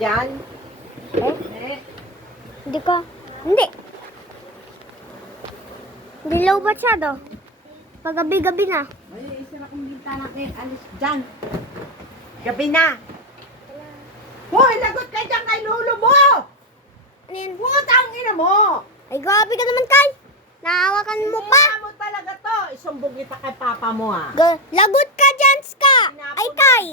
dyan? Eh? Hindi ko. Hindi. Dilaw ba siya do? Pag-gabi-gabi na. Ay, isa na kong bintana kayo. Alis dyan. Gabi na. Hoy, lagot ka dyan kay lolo mo! Ano yun? Putang ina mo! Ay, grabe ka naman, Kay. Naawakan mo pa. Sinira mo talaga to. Isumbong kita kay papa mo ah. Lagot ka dyan, Ska. Ay, Kay.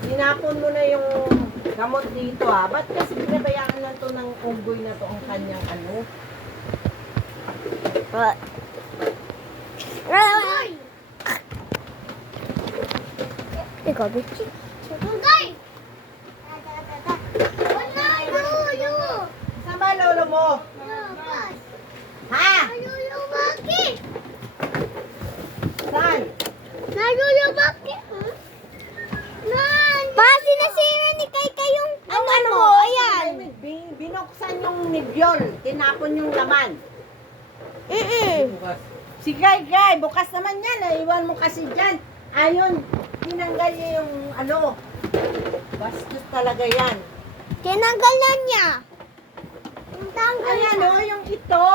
Sinapon mo na yung gamot dito ah. Ba't kasi pinabayaan lang to ng unggoy na to ang kanyang ano? Ikaw, bitch. Kay! Wala, lulu. Saan ba lolo mo? Ha? Nalulubaki. Saan? Nalulubaki. Pa, sinasira ni Kay kayong ano mo. Ayan. Binuksan yung nibyol. Tinapon yung laman. Mm-mm. Si Gay, bukas naman yan. Iwan mo kasi dyan. Ayun, tinanggal niya yung ano. Bastos talaga yan. Tinanggal na niya. Ayan o, yung ito.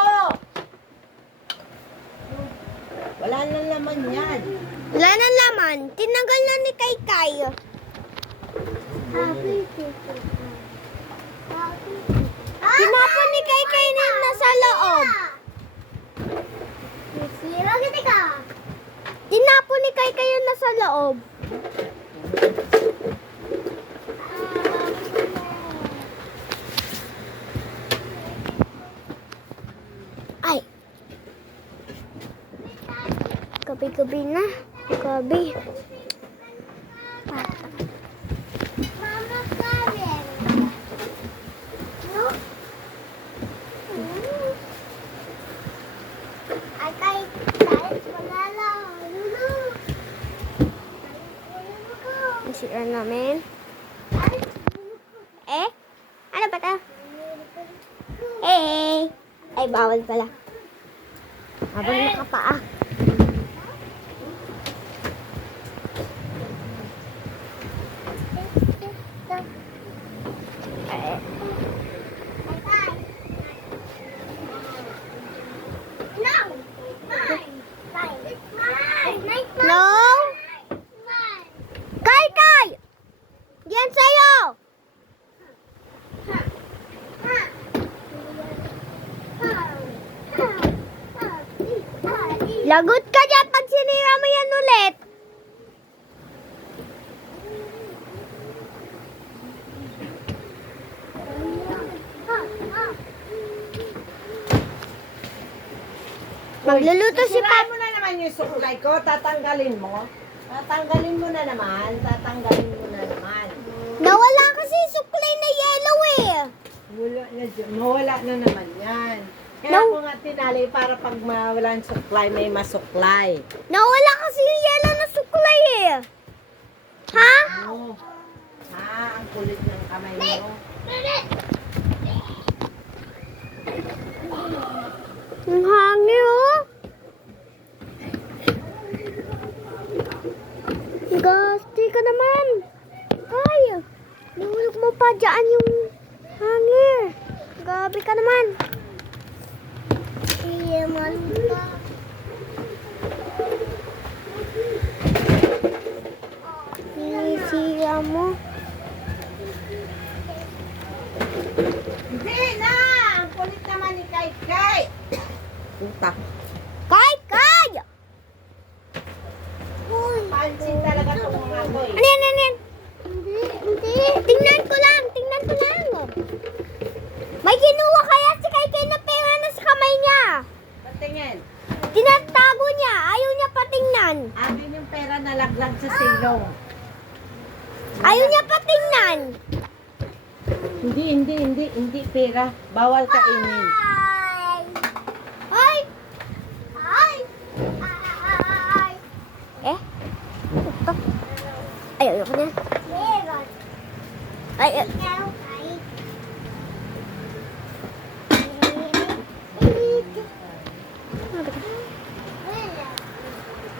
Wala na naman yan. Wala na laman. Tinanggal na ni Kay Kay. Tinapon ni Kay Kay na nasa loob. Tinapon ni Kay Kay yung nasa loob. Ay. Gabi-gabi na. Gabi. Mama, Karen. No? Ay, kahit wala lang. Nasira namin. Eh? Ano ba ito? Eh! Ay, bawal pala. Habang nakapaa. No! Kay, Kay! Diyan sa'yo! Lagot ka dyan pag sinira mo yan ulit. Magluluto si Sisirain Pap. mo na naman yung suklay ko. Tatanggalin mo. Tatanggalin mo na naman. Tatanggalin mo na naman. Nawala kasi suklay na yellow eh. Mawala na naman yan. Kaya ako nga tinali para pag mawalan suklay, may masuklay. Nawala kasi yung yellow na suklay eh. Ha? Oh. Ha, ang kulit ng kamay mo. Ang hangin oh. Gasti ka naman. Ay, nahulog mo pa dyan yung hangin. Gabi ka naman. Iya, maluta. Sinisira mo. Hindi na! Ang kulit naman ni Kay Kay. Puta. Kay, Kay! Pansin talaga itong mga to eh. Ano yan, ano yan? Hindi. Tingnan ko lang, tingnan ko lang. May kinuha kaya si Kay Kay na pera na sa kamay niya. Patingin. Tinatago niya, ayaw niya patingnan. Amin yung pera na laglag sa silong. Ayaw niya patingnan. Hindi pera. Bawal kainin. Ay! Ay! Ay! Eh? Ito. Ay, ayoko niya. Ay, ay.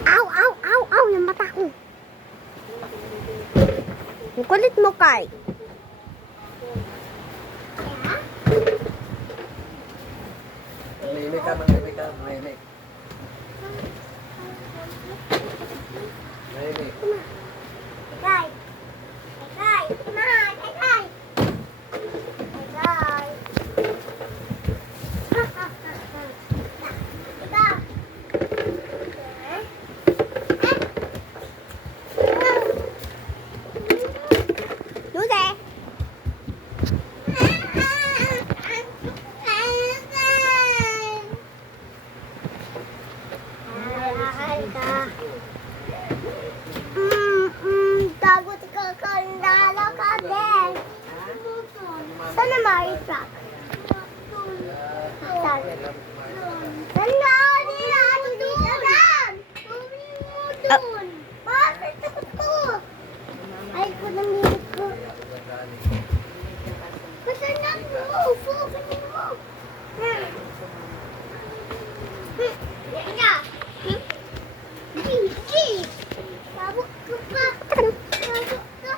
Aw, aw, aw, aw, yung mata ko. Ang kulit mo, Kai. Mahimik ka, mahimik ka, mahimik. Mahimik. Kai. Kai. Ma, Kai. Kai. Lucy. Takut ke kendala kabel. Sana mari truck. Sana dia di dalam. Bakit takut ko? Ay ko nang ko. Kasi na mo, focus mo. Ya. Gigi. Tabuk ka pa. Tabuk ka.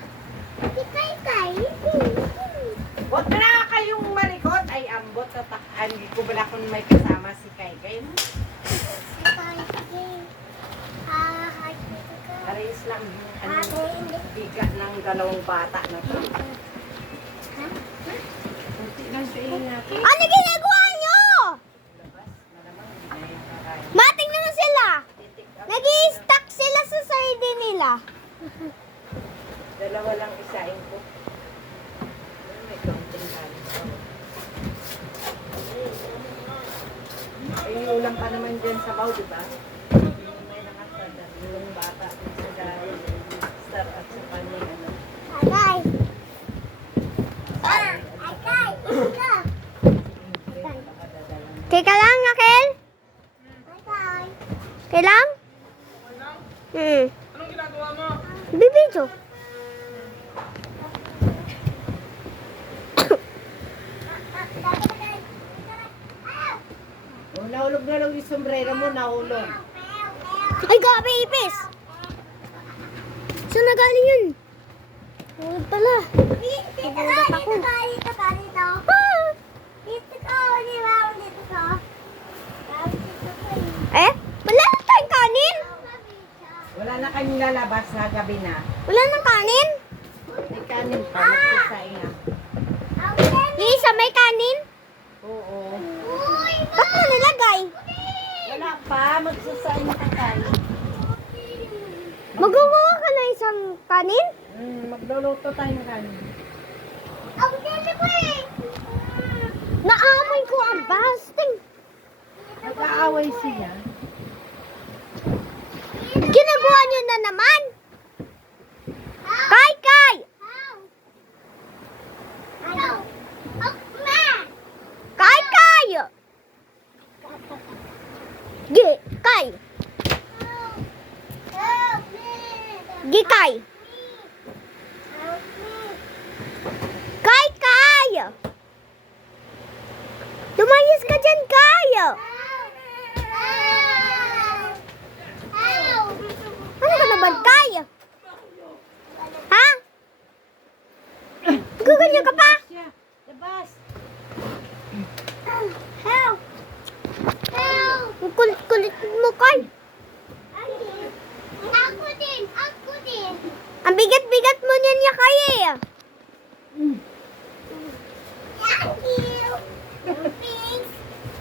Kay. Huwag na kayong malikot. Ay, ambot at hindi ko bala kung may kasama si Kaykay. Pares lang yung bigat ng dalawang bata na to. Kunti lang siya ingat. Ano ginagawa nyo? Malamang hindi na yung kakain. Mating naman sila. Titik up. Nag-i-stuck sila sa sardine nila. Dalawa lang isain ko. May counting kanin. Ay, ulam pa naman dyan sa baw, di ba? May nakasada. Yung bata. Sa gaya. Star at sa kanya. Ano. Agay. Agay. Teka lang, Akel. Agay. Kailang? Anong ginagawa mo? Bibidyo. Oh, nahulog na lang yung sombrero mo, nahulog. Ay, gabi, ipis. Saan nagaling yun? Huwag pala. Nagulat ako. Eh? Wala na tayong kanin? Wala na kayong lalabas sa gabi na. Wala nang kanin? May kanin pa, magsasain na. Yung isa may kanin? Oo. Ba't mo nilagay? Wala pa, magsasain na kanin. Magawa ka na isang kanin? Magluluto tayo ng kanin. Naamoy ko ang basting. Nag-aaway siya. Ginagawa niyo na naman. Kay! Kay! Kay! Gikay! Kay! Lumayas ka dyan, Kay! Ano ka naman, Kay? Ha? Guganyan ka pa? Siya, labas. Help! Ang kulit-kulit mo, Kay. Ako din. Ang bigat-bigat mo niyan niya, Kay eh.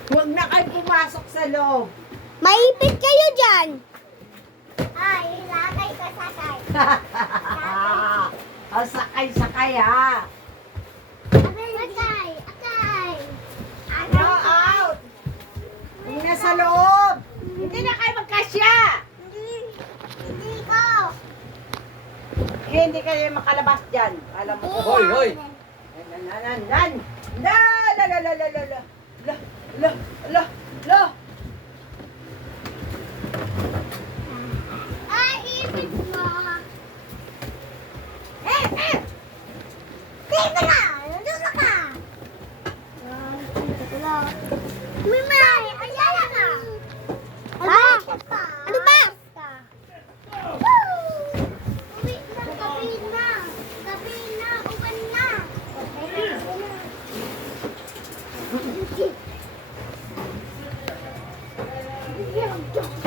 Huwag na kayo pumasok sa loob. Maipit kayo dyan. Ay, ilagay ka sa sakay. Sakay ha. Akay. Go out. Huwag na sa loob. Hindi na kayo magkasya. Hindi ko. Hindi kayo makalabas dyan. Alam mo ko. Hoy, hoy! Nan. La. Ay, ipit mo. Tingnan ka. Nandun ka. Mimay, ayala ka. Ano ba? Gabi na.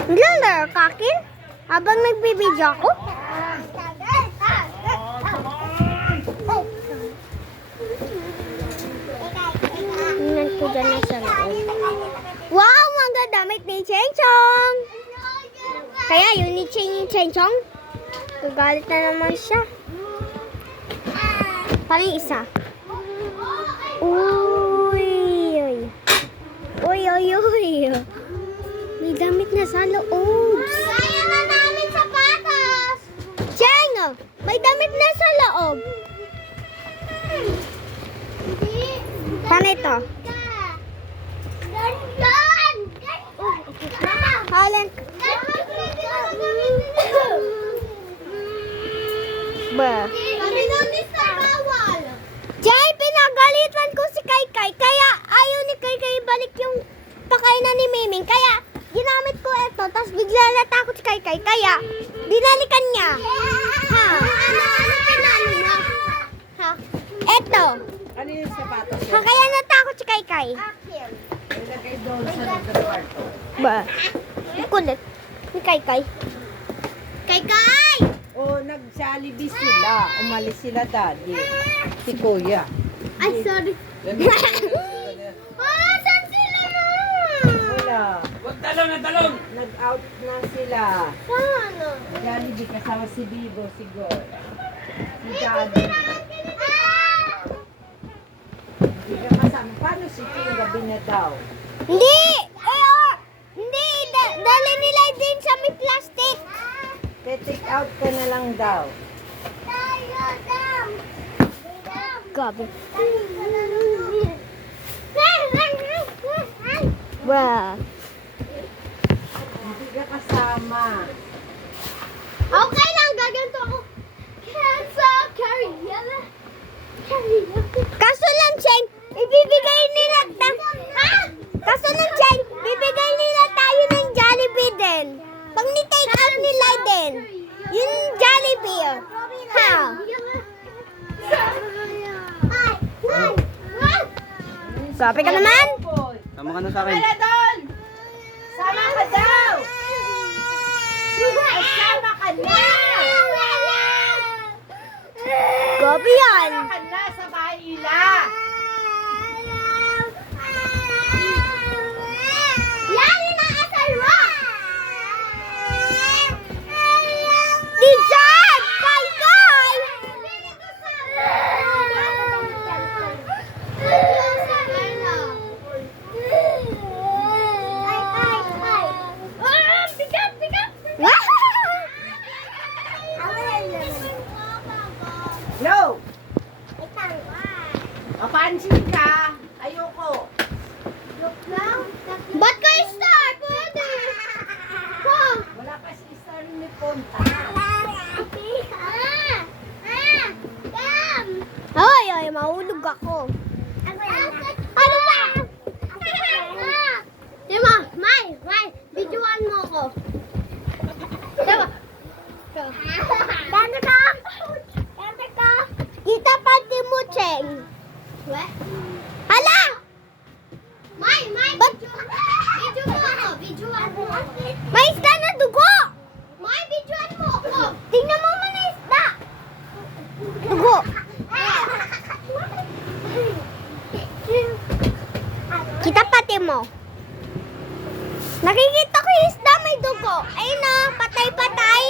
Naglalaro ka, Kin? Habang nagbibideo ako? Tingnan ko dyan na sa loob. Wow! Mga damit ni Cheng Chong! Kaya yun ni Cheng Chong? Gagalit na naman siya. Parang yung isa. Uy! Uy! Uy! Uy! May damit na sa loob. Kaya na namin sapatos! Cheng! May damit na sa loob. Saan ito? Holland. Ba? Jay, pinagalitan ko si Kai, kaya ayaw ni Kai balik yung pakainan ni Miming. Kaya ginamit ko ito, tapos bigla natakot si Kai, kaya dinalikan niya. Ha? Ano pinalo mo? Ha? Ito. Ano yung sapatos? Ha, kaya natakot si Kai. Ilagay doon sa loob ng kwarto. Ba? Kulit. Ni Kai. Kai! O, nag-Jollibee sila. Umalis sila daddy. Si Kuya. Ay, sorry. Saan sila na? Wala. Huwag talon na talon! Nag-out na sila. Saan? Jollibee kasama si Bibo, si Goy. Si Daddy. Hindi ka kasama. Paano si Ching gabi na daw? Hindi! Hindi! Dali nila din sa may plastic. Take out ka na lang daw. Gabi. Bruh. Hindi ka kasama. Okay lang, gaganto ako. Kaso lang, Cheng, ibibigay nila Kaso lang, Cheng, bibigay nila tayo ng Jollibee din. Pag ni-take out nila din. Yung Jollibee. Ha? Grabe ka naman. Tama ka na sa akin. Wala doon! Sama ka daw! Ay, sama ka na! Grabe yan. Sama ka na sa bahay nila! Yan yung naasal mo! Dijan! Kay! No! Mapansin ka! Ayoko! Ba't ka star? Pwede. Wala pa si Star ni Ponta. Ay, mahulog ako. Ano ba? Diba, May, videoan mo ko. Diba? Ganda ka? Kita pati mo, Cheng. Hala! May, video mo ako, videoan mo ako. May isda na dugo! May, videoan mo ako. Tingnan mo man na isda. Dugo. Kita pati mo. Nakikita ko yung isda may dugo. Ayun na, patay-patay.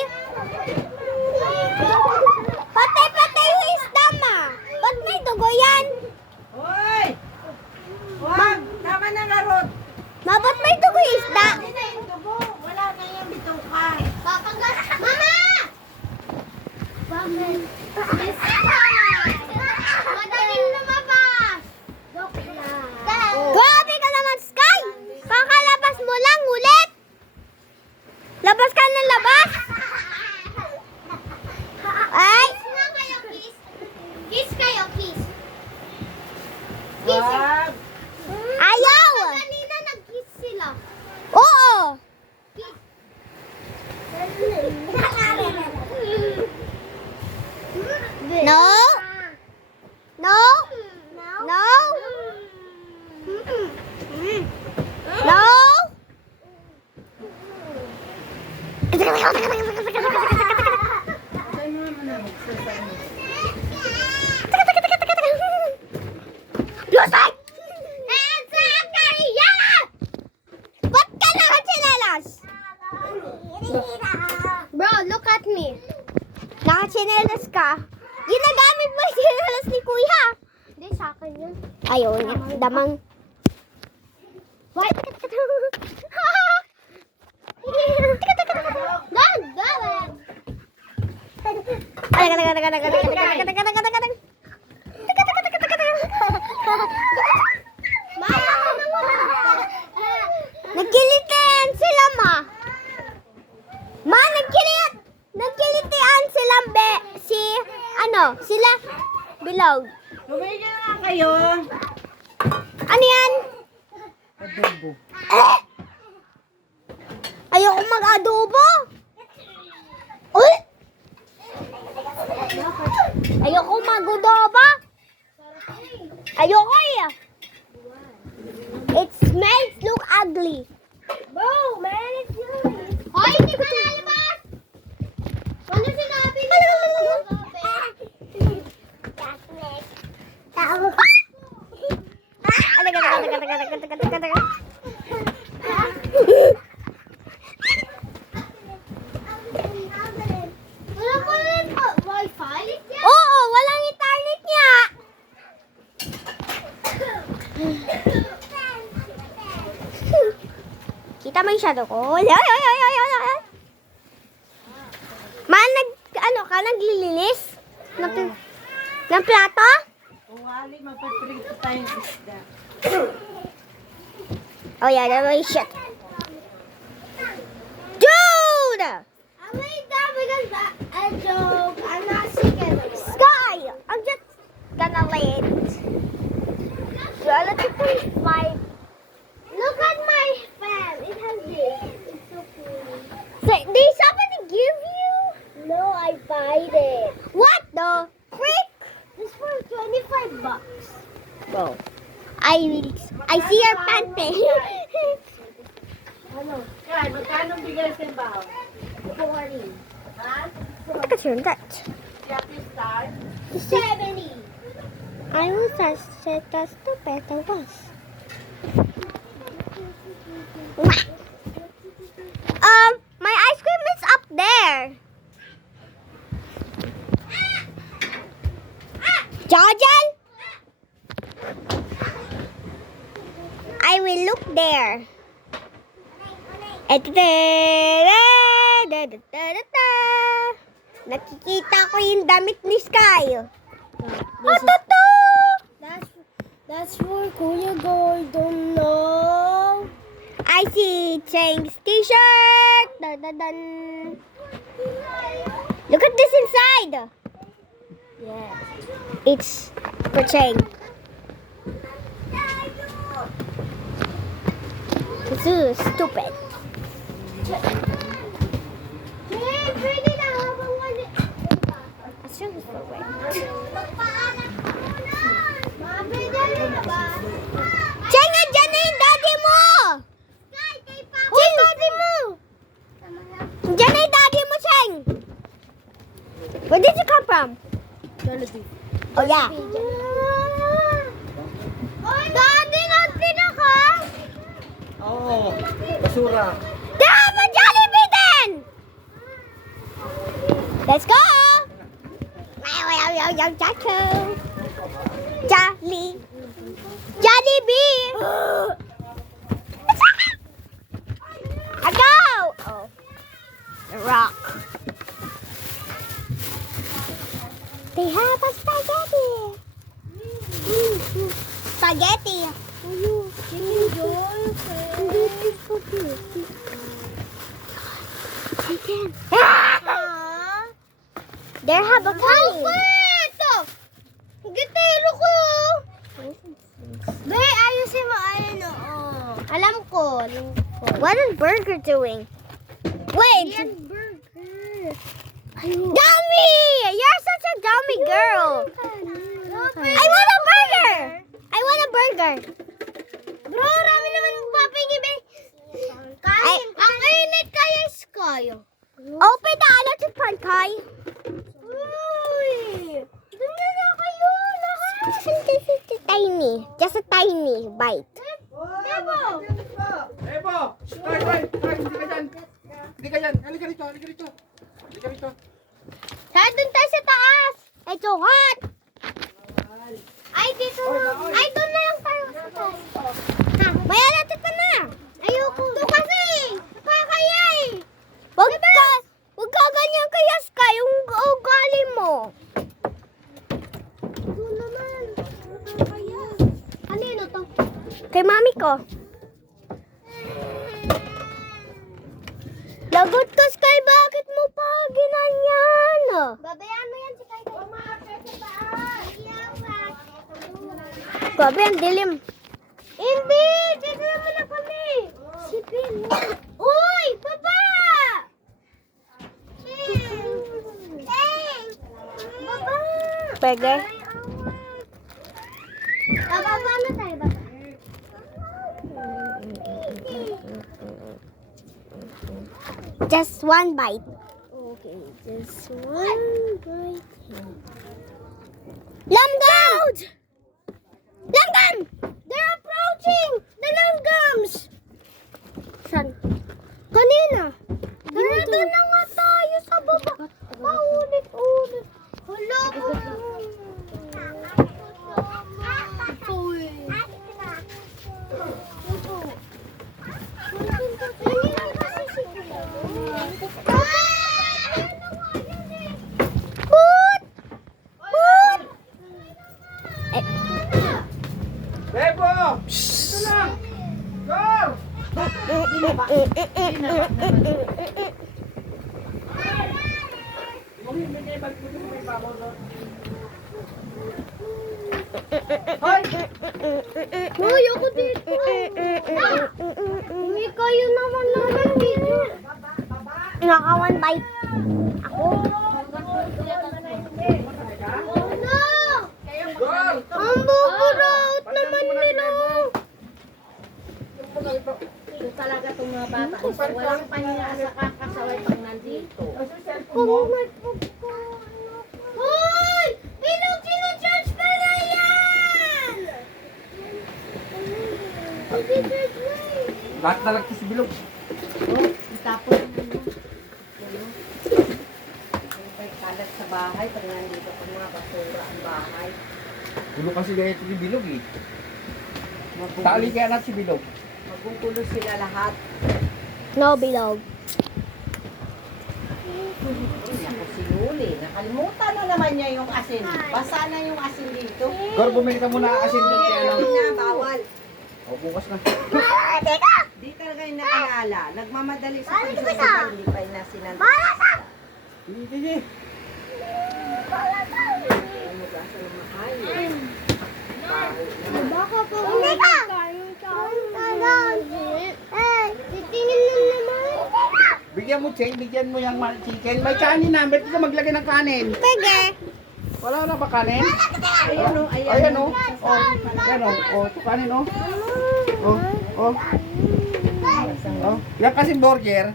Patay-patay yung isda, ma. Ba't may dugo yan? Hoy! Wag! Tama na nga, Rod! Ma, ba't may dugo yung isda? Hindi na yung dugo. Wala na yung bituka. Mama! Bakit? Madaling lumabas! Grabe ka naman, Sky! Kakalabas mo lang ulit! Labas ka ng labas! Lusay! Hands up, Maria! Ba't ka nakatsinelas? Bro, look at me. Nakatsinelas ka? Ginagamit mo yung tsinelas ni Kuya. Hindi, sa akin yun. Ayaw niya. Damang. What? Dad, dad. Nagkilitian sila, ma. Ma, nagkilitian sila, sila, bilog. Tumigil na kayo. Ano yan? Adobo. Ayoko mag-adobo. Uy! Ayoko mag-adobo. Ayoko eh. It smells look ugly. Bro, man, it's nice. Hoy, hindi ka lalabas. Ano sinabi mo? Wala pa rin po. Wi-Fi? Oo, walang internet niya. Kita mo yung shadow ko? Naglilinis? Ng plato? Kung wali, mapaprito tayong isda. Oh yeah, that was shit. Dude! I made that because a joke. I'm not sick anymore. Sky! I'm just gonna lay it. You're looking for my... Look at my fan. It has this. It's so cool. So, did somebody give you? No, I bought it. What the frick? This for $25. Go. I see your panty. Ano? Kaya, magkano bigay sa baw? 40. Ha? Look at your gut. Jackie Star? 70. I was such a stupid I was. My ice cream is up there. Jojan? I will look there. Nakikita ko yung damit ni Sky. That's for Kuya Gordon, no? I see Chang's t-shirt. Dun, dun, dun. Look at this inside. Yeah. It's for Chang. This is stupid. Cheng, andyan na yung daddy mo! Cheng, daddy mo! Andyan na yung daddy mo, Cheng! Where did you come from? Oh, yeah. Daddy, nandito ka? Oo, basura. They have a Jollibee then! Let's go! Jollibee! I go! Oh. The rock. They have a spaghetti. Spaghetti. There have a plane. Gitero ko. Bay, ayusin mo. Alam ko. What is Burger doing? Wait. Burger. Dummy! You're such a dummy girl. I want a burger. I want a burger. Bro, rami naman papingibig. Kain. Ang init kaya is kayo. Open the electric pan, Kai. Uy! Doon na kayo. Lahat. tiny. Just a tiny bite. Bebo! Ebo! Tay! Hindi ka dyan! Hindi ka dyan! Halika rito! Halika rito! Saan dun tayo sa taas? It's so hot. Ay, dito na. Ay, doon na lang tayo sa taas. Ha, maya natin pa na. Ayoko. Ito kasi. Nakakaya eh. Huwag ka ganyan kaya Sky. Yung ugali mo. Ito naman. Nakakaya. Kanino to? Kay mami ko. Lagot ka, Sky. Bakit mo pa ginanyan? Babayaan mo yan si Sky. Umakit sa taas. Grabe, ang dilim. Hindi! Dito naman na kami. Sipin. Uy! Baba! Baba! Pwede? Baba na tayo, baba. Just one bite. Okay, just one bite. Langgam! Langgam! They're approaching! The langgams! Saan? Kanina. Nandito na nga tayo sa baba. Paulit-ulit. Hala ko. Ebo! Ito lang! Go! Hoy, ako dito. Hindi kayo naman lang dito. Naka one bite. Ako. No! Go! Ang buburaot naman nila. Ito talaga itong mga bata. Walang pahinga sa kakasaway pag nandito. Kung nagpagkaano. Hoy! Bilog, sinacharge ka na yan! Bakit talaga si Bilog? Oh, itapon na nyo. May kalat sa bahay pag nandito pag mga basura ang bahay. Gulo kasi gaya si Bilog eh. Tali kaya natin si Bilog. Magugulo sila lahat. No, bilog. Uy, ako si Luli. Nakalimutan na naman niya yung asin. Basa na yung asin dito. Gor, bumili ka muna asin doon kaya lang. Hindi na, bawal. O, bukas na. Di talaga yung naalala. Nagmamadali sa pagsusugal. Hindi pa yung nasinanda. Sige. Umugasan ng maayos. Baka pa. Hindi ka! Titingin lang naman. Bigyan mo, Cheng. Bigyan mo yung chicken. May kanin na. Ba't ka maglagay ng kanin? Pwede. Wala na ba kanin? Ayan o, ayan. Ayan o. O, ayan o. O, ito kanin o. O, o. O. Yan kasi burger.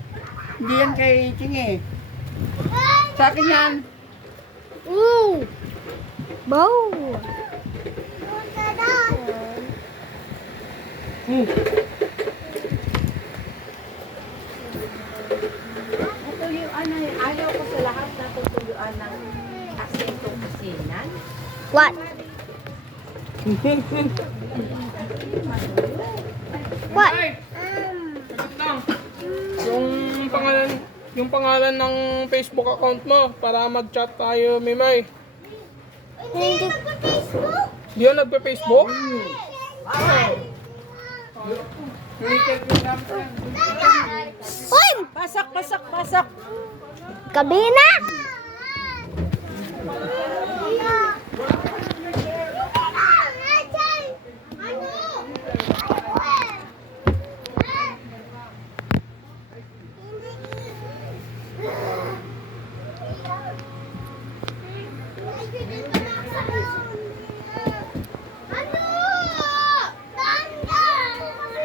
Hindi yan kay Ching eh. Sa akin yan. Ooh. Bow. Natuyuan na yun. Ayaw ko sa lahat na tutuyuan ng asintong asinan. What? What? Yung pangalan ng Facebook account mo para mag-chat tayo, Mimay. Hindi nagpa-Facebook? Di yan nagpe-Facebook? Uy! Pasak, pasak, pasak. Kabina!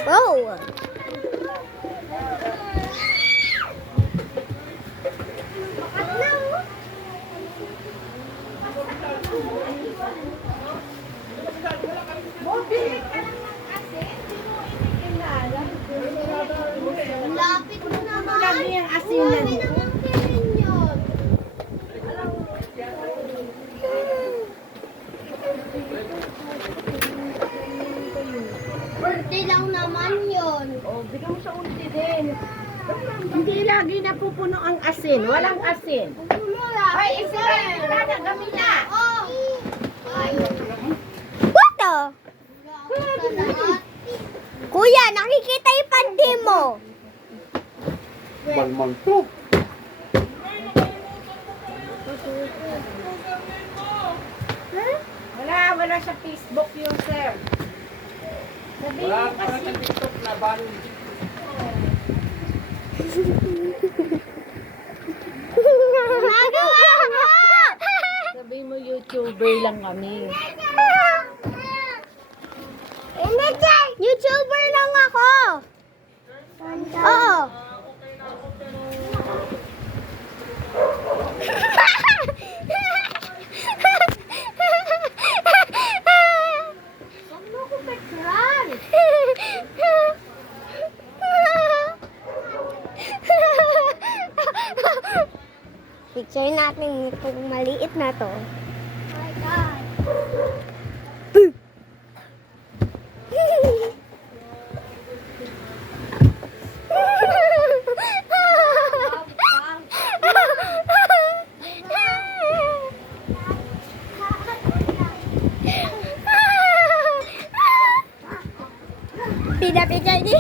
Oh! yung asinan mo. Birthday lang naman yun. Oh, bigyan mo sa ulti din. Hindi lagi napupuno ang asin. Walang asin. Ay, isira na, gawin na. What the? Kuya, nakikita yung pandi mo. Balmang to. Wala sa Facebook yung sir. Sabihin Wala mo para kasi. sa TikTok na ban. Sabihin mo YouTuber lang kami. YouTuber lang ako. Oo. Huwag mo ko picturean. Picture natin itong maliit na to. Oh my God. Pida-pida din.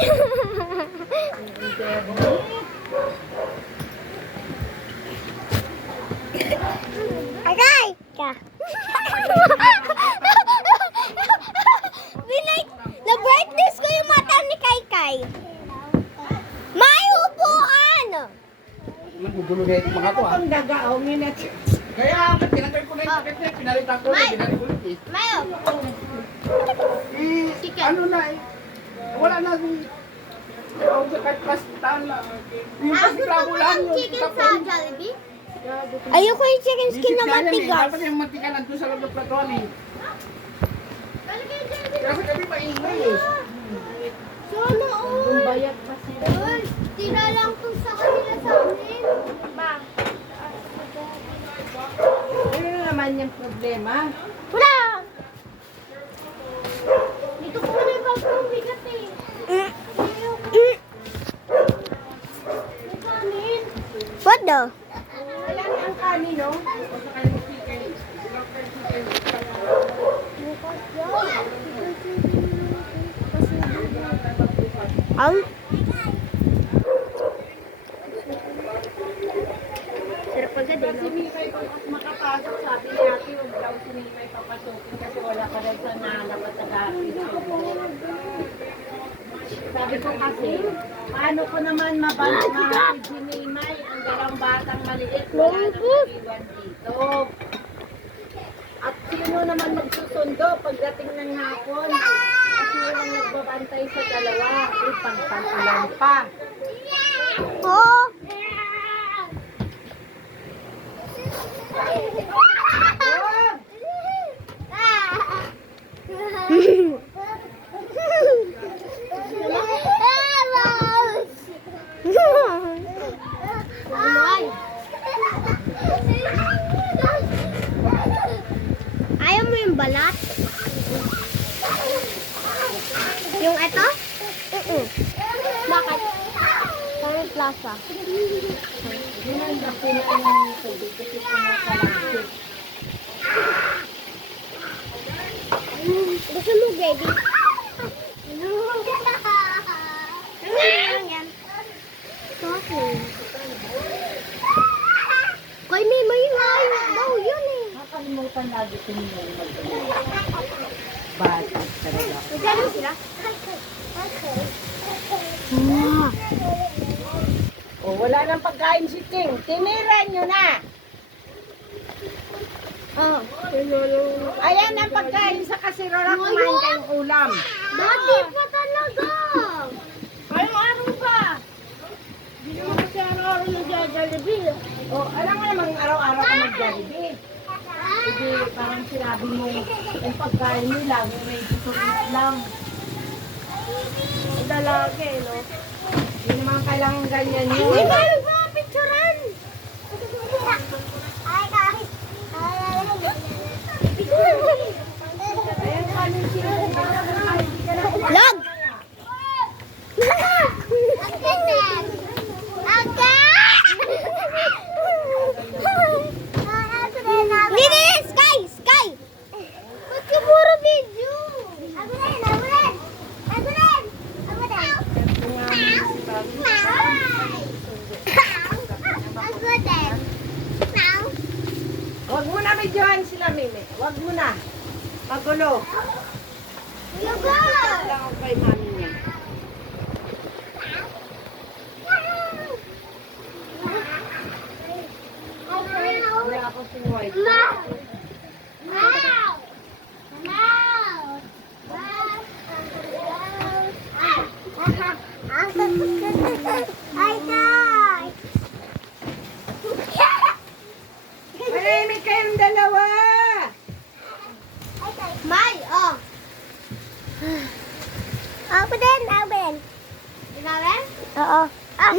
Agay! Ka. Na-brightness ko yung mata ni Kai. May upuan! Nagugulo na itong mga to ah. Ang gagao, minat. Kaya, pinatay ko na yung sakit niya, pinalitan ko na, binalitan eh. May upuan. Ano na eh. Wala na akong... Ako kahit pastahan na. Yung kasi klabo lang yun. Chicken sa Jollibee? Ayoko yung chicken skin na matigas. Dapat yung matigas nandun sa loob ng platuan eh. Kasi kami maingay eh. Sana all. Bayad pa sila. Uy, tira lang to sa kanila sa amin. Ano naman yung problema? Wala! Dito ko na yung bag kong bigat eh. May kanin. What the? Wala ang kanin, no? Ang? Sarap agad eh, Si no? Mimay pag makapasok, sabi ni ate, huwag daw si Mimay papasukin kasi wala ka daw sa nalapat na gamit. Sabi ko kasi, paano ko naman mabalik si Mimay, ang dalawang batang maliit, wala nang iwan dito. At sino naman magsusundo pagdating ng hapon? Kasi walang nagbabantay sa dalawa, pang-ulan pa. Oo. Ayaw mo yung balat? Yung ito? Bakit? Parang plaza. Ginanda po na yung tubig kasi pumakalasik. Gusto mo, baby? Yan. Sorry. Koy, may daw yun eh. Nakakalimutan lagi ko niyo bata talaga. Magkano sila? O, wala nang pagkain si Ting. Tiniran nyo na. Oh. Ayan ang pagkain sa kasirora. Kumain kayong ulam. Dati pa talaga. Araw-araw pa. Hindi naman kasi araw-araw nag-Jollibee. O, alam mo namang araw-araw ka nag-Jollibee. Hindi, parang sinabi mo, yung pagkain nila, yung may susunod lang. Dalagi, no? Hindi naman kailangan ganyan Hindi yun. ba nagpapicturan? Ay, kahit. Ayan, kanin sila. Log! Hindi, Sky! Sky! Ba't ka puro video? Ako rin! Ako rin! Ako rin! Ako rin! Ako rin! Huwag mo na medyohan sila, Mimi. Huwag mo na. Magulo. Lugo! Lang ako kay mami niya. Wala ako si White. Marami kayong dalawa. May, oh. Ako din, ako din. Ikaw rin? Oo. Ah.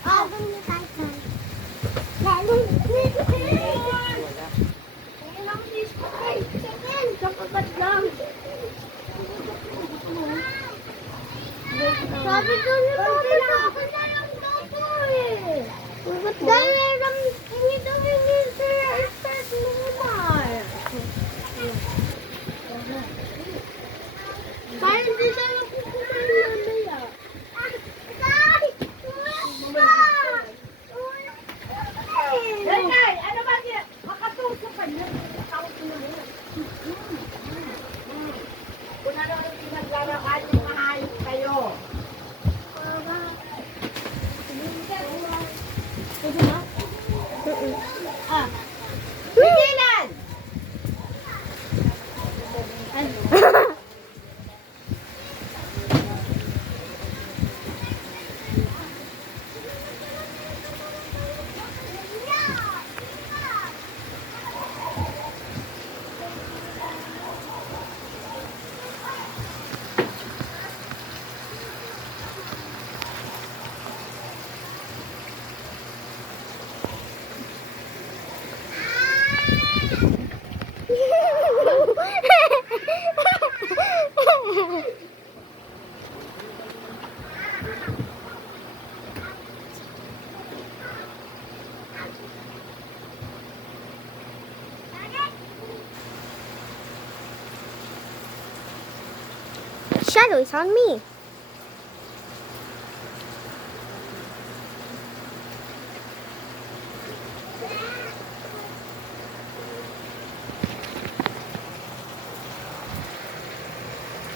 Oh. Sabi ko ni Papa sa akin na lang dato eh. Dahil hindi daw yung start normal. Kaya hindi siya nakukumain mamaya. Dahil, ano ba niya? Makatusok ka niya. Takot mo na. Kung ano ang pinaglaraan yung mahayos kayo. Ah. Pigilan! Shadow is on me.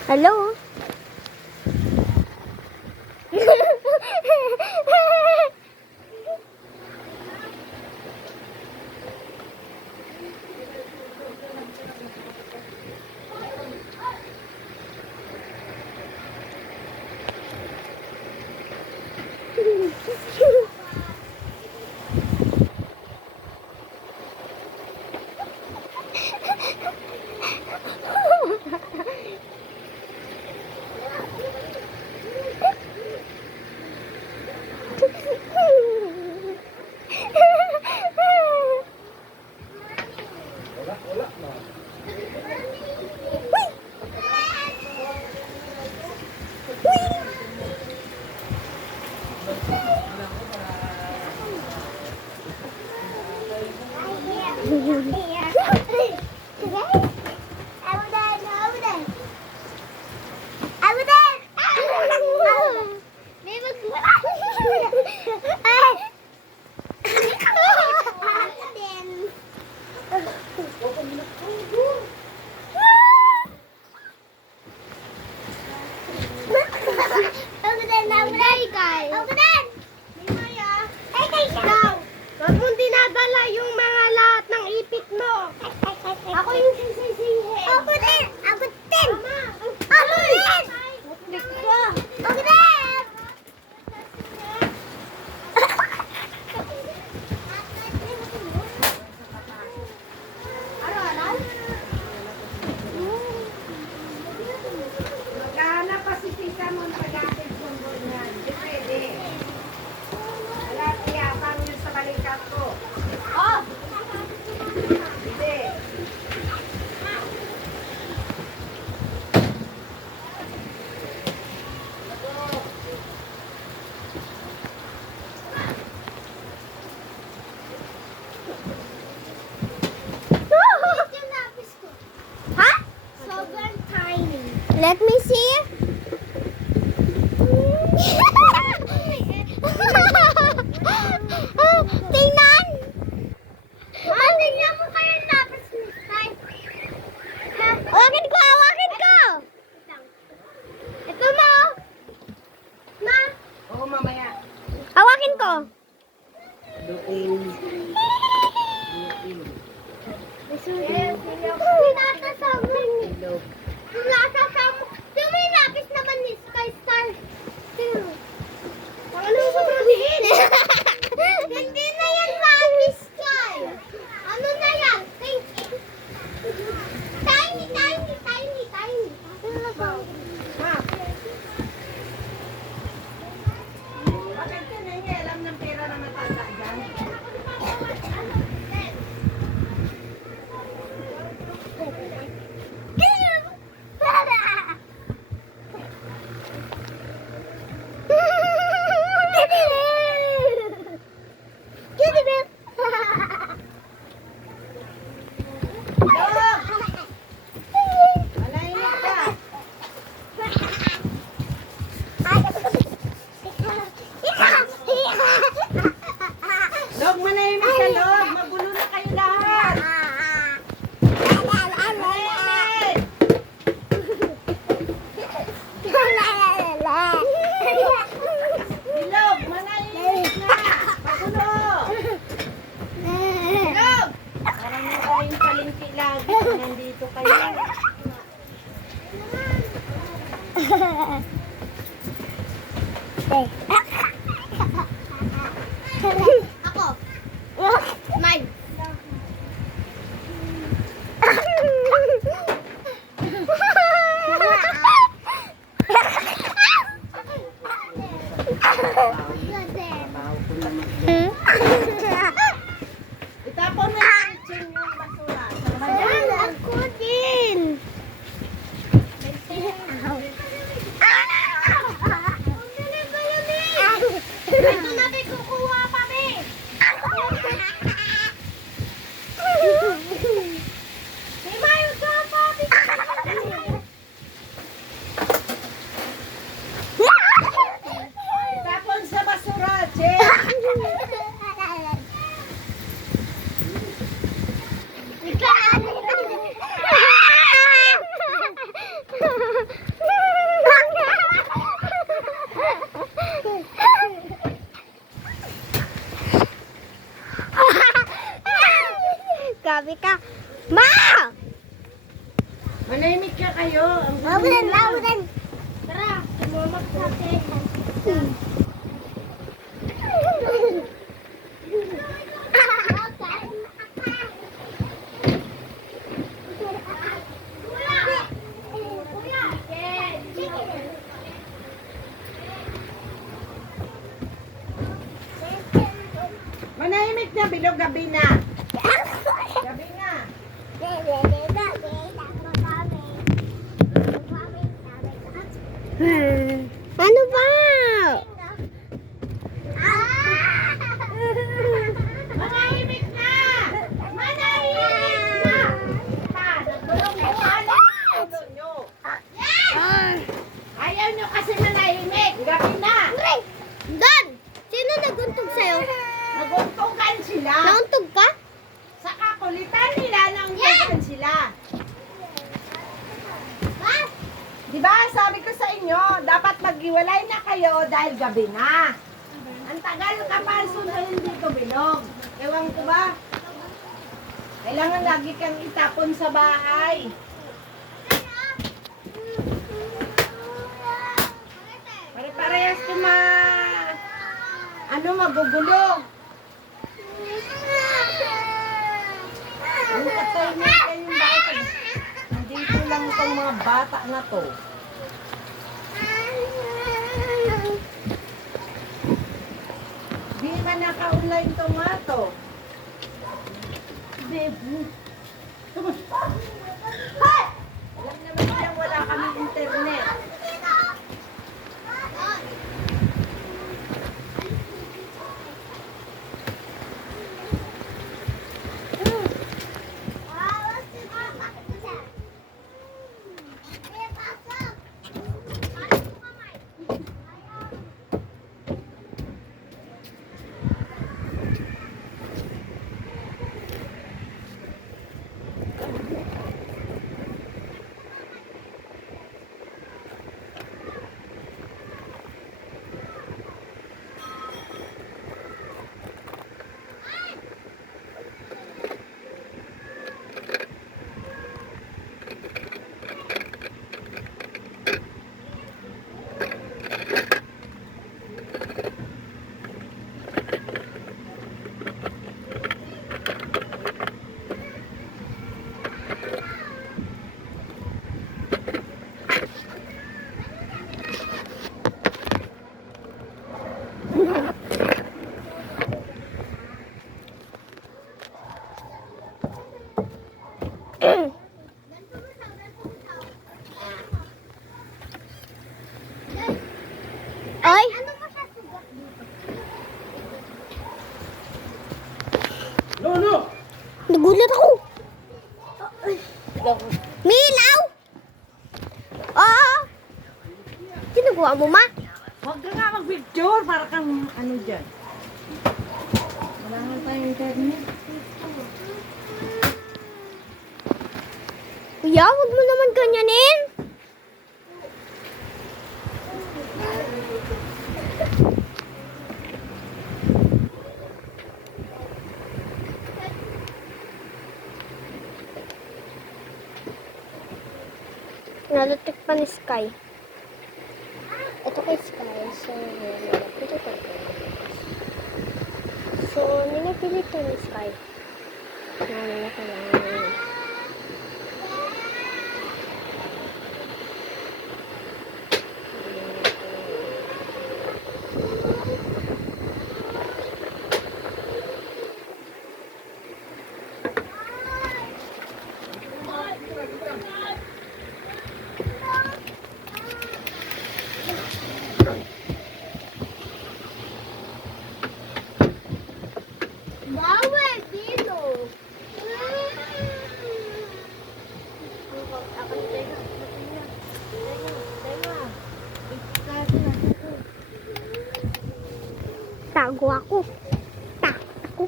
Hello? Ako yung sisisihe. Ako din! Ako din! Ako din! Ako din! Magkana pa si Tita mo pag-atid ng niyan. see? Tingnan! Tingnan mo kayo lapis ni Sky. Hawakin ko! Hawakin ko! Ito mo! Ma! Oo, mamaya. Hawakin ko! Duin. Sinasasama ni. Ilog. Sinasasama. Yung may lapis naman ni Sky Star. Ano sa protein? Hindi na yan lapis, Sky. Ano na yan? Tiny, tiny, tiny, tiny. Ma. Bakit ka nangyayam ng pera na matanda dyan? Malainig ka. Log, manahimik ka, Log. Magulo na kayo lahat. Manahimik. Log, manahimik na. Magulo. Log. Parang tayong palengke lagi kung nandito kayo. Ako. Mine. Itapon mo yung kitchen yung basura. Ako din. Ito na may kukuha pa, be. May mayo ka pa, be. Itapon sa basura, Che. Grabe ka. Ma! Manahimik ka kayo. Ang gulo Labudan, nila. labudan. Tara, sumama sa atin. Manahimik na, Bilog. Gabi na. Gabi na. Ano ba? Manahimik na! Manahimik na! Nagulong ko. Ano ang ulo nyo? Ayaw nyo kasi manahimik. Gabi na. Don! Sino naguntog sa'yo? Naguntungan sila. Nauntog ka? Sa kakulitan nila, nauntungan sila. Diba, sabi ko sa inyo, dapat maghiwalay na kayo dahil gabi na. Ang tagal ka pa sunduin dito, Bilog. Ewan ko ba? Kailangan lagi kang itapon sa bahay. Pare-parehas ko magugulo. Ang katay na kayong bata. Nandito lang itong mga bata na to. Di man naka-online to nga to. Baby. Hay! Alam naman nilang wala kami internet. ginagawa mo, ma? Huwag ka nga mag-video para kang ano dyan. Wala nga tayong internet. Kuya, huwag mo naman ganyanin. Nalatik pa ni Sky. Ito kay Sky. So, nilapit ito. So, nilapit ito ni Sky. Na kailangan. Bawal dito. Tago ako. Tago.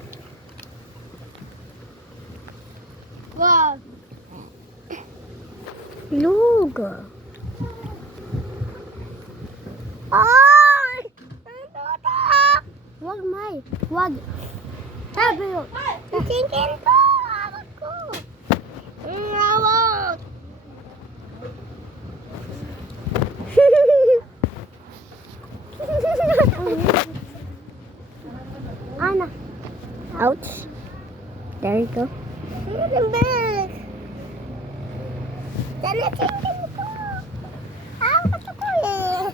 Wow. Luga. Ay! Wag, May. Wag. Sabi mo. Chicken to. Awak ko. Awak. Anna. Ouch. There you go. Back. Sana chicken ko. Awak ko eh.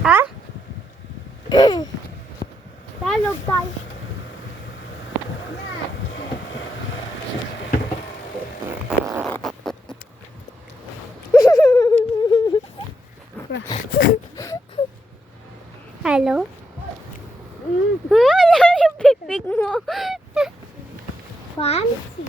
Ha? Talog tayo. Hello? Wala yung pipig mo. Fancy.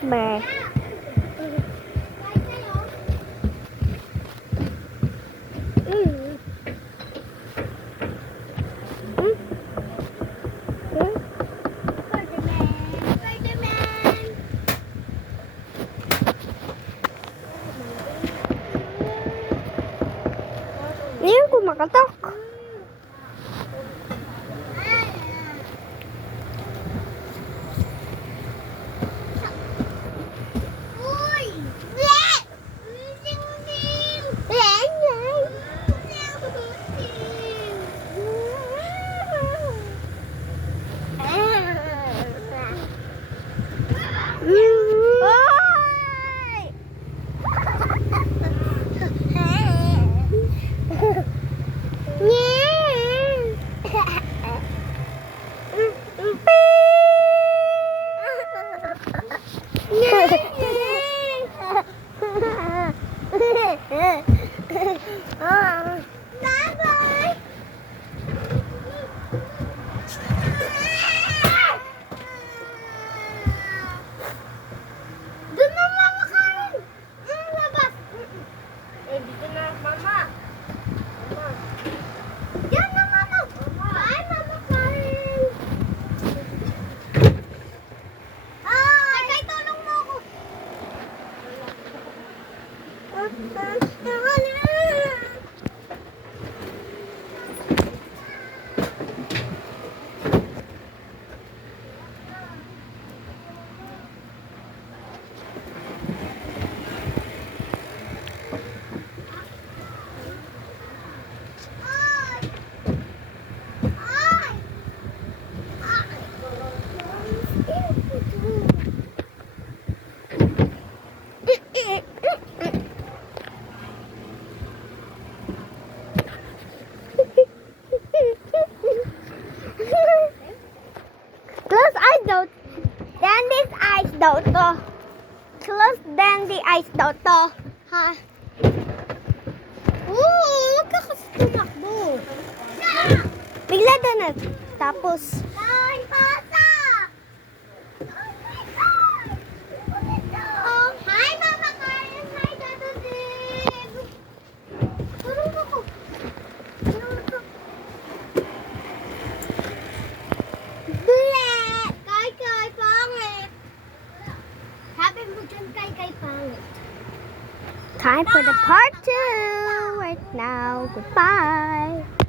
Meh. Ngayon kumakatok. Bye-bye. Doon na mama kain. Labas. Dito na mama. Mama. Yan na mama. Bye mama kain. daw to. Close dandy eyes daw to. Ha? Huwag ka kasi tumakbo. Bigla doon na. Tapos. Kain pasa! Oh my God! Hi, Mama Karen! Hi, Dado Dave! Tulong ako. Tulong ako. Dule! Kay, pangit! Sabi mo dyan kay, pangit. Time for the part 2 right now. Goodbye.